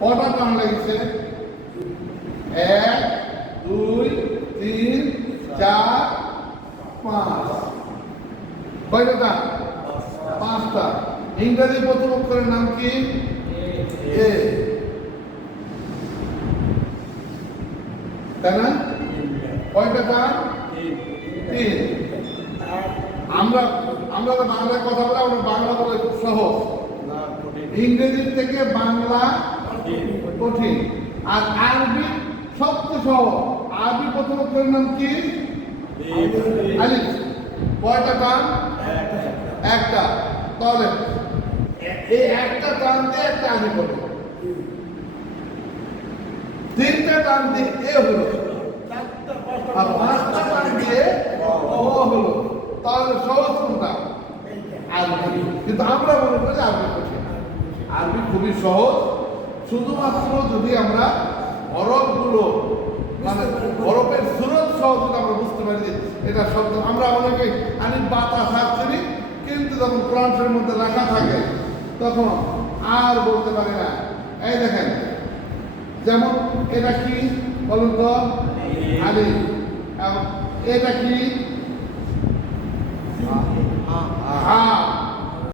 কটা টান লেগেছে? 1 2 3 4 5। কয়টা টান? 5টা। ইংরেজি প্রথম অক্ষরের নাম কি? এ, তাই না? কয়টা টান? 3। আমরা তো বাংলায় কথা বলে, আমরা বাংলা বলে খুব সহজ। ইংরেজির থেকে বাংলা কঠিন, আর আরবি সবচেয়ে সহজ। আরবি প্রথম অক্ষরের নাম কি? আলিফ। কয়টা টান? একটা। তাহলে এই একটা টান দিয়ে একটা আলিফ হলো, 3টা টান দিয়ে এ হলো, আর 5টা টান দিয়ে ও হলো। তাহলে সহজ কোনটা? আরবি। কিন্তু আমরা মনে করি আরবি কঠিন। আরবি খুবই সহজ, শুধুমাত্র যদি আমরা হরফগুলো মানে হরফের সুরত সহ যদি আমরা বুঝতে পারি যে এটা শব্দ। আমরা অনেকে আলিফ বা তা ছাড়ছি, কিন্তু যখন কোরআন শরীফের মধ্যে লেখা থাকে তখন আর বলতে পারি না। এই দেখেন, যেমন এটা কি বলুন তো? আলিফ। এটা কি? হা।